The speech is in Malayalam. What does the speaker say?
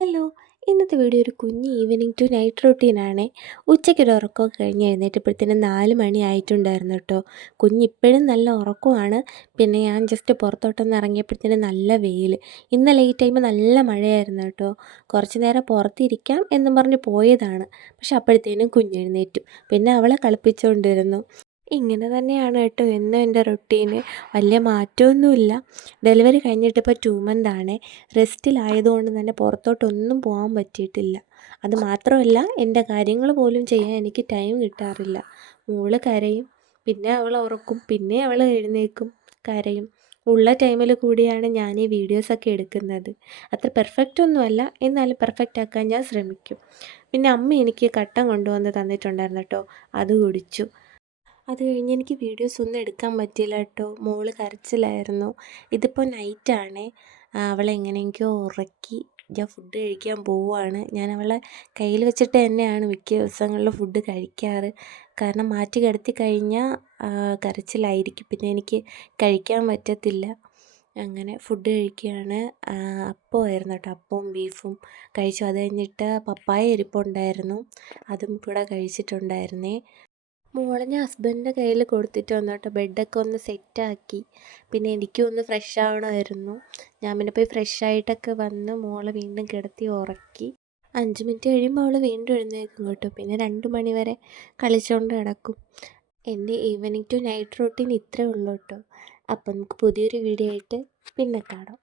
ഹലോ. ഇന്നത്തെ വീഡിയോ ഒരു കുഞ്ഞ് ഈവനിങ് ടു നൈറ്റ് റൊട്ടീനാണേ. ഉച്ചയ്ക്കൊരു ഉറക്കമൊക്കെ കഴിഞ്ഞ് എഴുന്നേറ്റപ്പോഴത്തേനും 4 മണി ആയിട്ടുണ്ടായിരുന്നു കേട്ടോ. കുഞ്ഞിപ്പോഴും നല്ല ഉറക്കമാണ്. പിന്നെ ഞാൻ ജസ്റ്റ് പുറത്തോട്ടൊന്ന് ഇറങ്ങിയപ്പോഴത്തേനും നല്ല വെയിൽ. ഇന്നലെ ഈ ടൈം നല്ല മഴയായിരുന്നു കേട്ടോ. കുറച്ച് നേരം പുറത്തിരിക്കാം എന്നും പറഞ്ഞ് പോയതാണ്. പക്ഷെ അപ്പോഴത്തേനും കുഞ്ഞെഴുന്നേറ്റു. പിന്നെ അവളെ കളിപ്പിച്ചുകൊണ്ടിരുന്നു. ഇങ്ങനെ തന്നെയാണ് കേട്ടോ എന്നും എൻ്റെ റൊട്ടീന്. വലിയ മാറ്റമൊന്നുമില്ല. ഡെലിവറി കഴിഞ്ഞിട്ടിപ്പോൾ 2 മന്ത് ആണേ. റെസ്റ്റിലായതുകൊണ്ട് തന്നെ പുറത്തോട്ടൊന്നും പോകാൻ പറ്റിയിട്ടില്ല. അത് മാത്രമല്ല എൻ്റെ കാര്യങ്ങൾ പോലും ചെയ്യാൻ എനിക്ക് ടൈം കിട്ടാറില്ല. മോള് കരയും, പിന്നെ അവൾ ഉറക്കും, പിന്നെ അവൾ എഴുന്നേൽക്കും, കരയും. ഉള്ള ടൈമിൽ കൂടിയാണ് ഞാൻ ഈ വീഡിയോസൊക്കെ എടുക്കുന്നത്. അത്ര പെർഫെക്റ്റ് ഒന്നുമല്ല, എന്നാലും പെർഫെക്റ്റ് ആക്കാൻ ഞാൻ ശ്രമിക്കും. പിന്നെ അമ്മ എനിക്ക് കട്ടൻ കൊണ്ടുവന്ന് തന്നിട്ടുണ്ടായിരുന്നു കേട്ടോ. അത് കുടിച്ചു. അത് കഴിഞ്ഞ് എനിക്ക് വീഡിയോസ് ഒന്നും എടുക്കാൻ പറ്റിയില്ല കേട്ടോ. മോള് കരച്ചിലായിരുന്നു. ഇതിപ്പോൾ നൈറ്റാണേ. അവളെ എങ്ങനെയൊക്കെയോ ഉറക്കി ഞാൻ ഫുഡ് കഴിക്കാൻ പോവുകയാണ്. ഞാൻ അവളെ കയ്യിൽ വെച്ചിട്ട് തന്നെയാണ് മിക്ക ദിവസങ്ങളിലും ഫുഡ് കഴിക്കാറ്. കാരണം മാറ്റി കിടത്തി കഴിഞ്ഞാൽ കരച്ചിലായിരിക്കും. പിന്നെ എനിക്ക് കഴിക്കാൻ പറ്റത്തില്ല. അങ്ങനെ ഫുഡ് കഴിക്കുകയാണ്. അപ്പമായിരുന്നു കേട്ടോ. അപ്പവും ബീഫും കഴിച്ചു. അത് കഴിഞ്ഞിട്ട് പപ്പായ ഇരിപ്പുണ്ടായിരുന്നു, അതും കൂടെ കഴിച്ചിട്ടുണ്ടായിരുന്നേ. മോളെ ഞാൻ ഹസ്ബൻഡിൻ്റെ കയ്യിൽ കൊടുത്തിട്ട് വന്നു കേട്ടോ. ബെഡൊക്കെ ഒന്ന് സെറ്റാക്കി. പിന്നെ എനിക്കും ഒന്ന് ഫ്രഷ് ആവണമായിരുന്നു. ഞാൻ പിന്നെ പോയി ഫ്രഷായിട്ടൊക്കെ വന്ന് മോളെ വീണ്ടും കിടത്തി ഉറക്കി. 5 മിനിറ്റ് കഴിയുമ്പോൾ അവൾ വീണ്ടും എഴുന്നേൽക്കും കേട്ടോ. പിന്നെ 2 മണി വരെ കളിച്ചുകൊണ്ട് കിടക്കും. എൻ്റെ ഈവനിങ് ടു നൈറ്റ് റൂട്ടീൻ ഇത്രയേ ഉള്ളൂ കേട്ടോ. അപ്പം നമുക്ക് പുതിയൊരു വീഡിയോ ആയിട്ട് പിന്നെ കാണാം.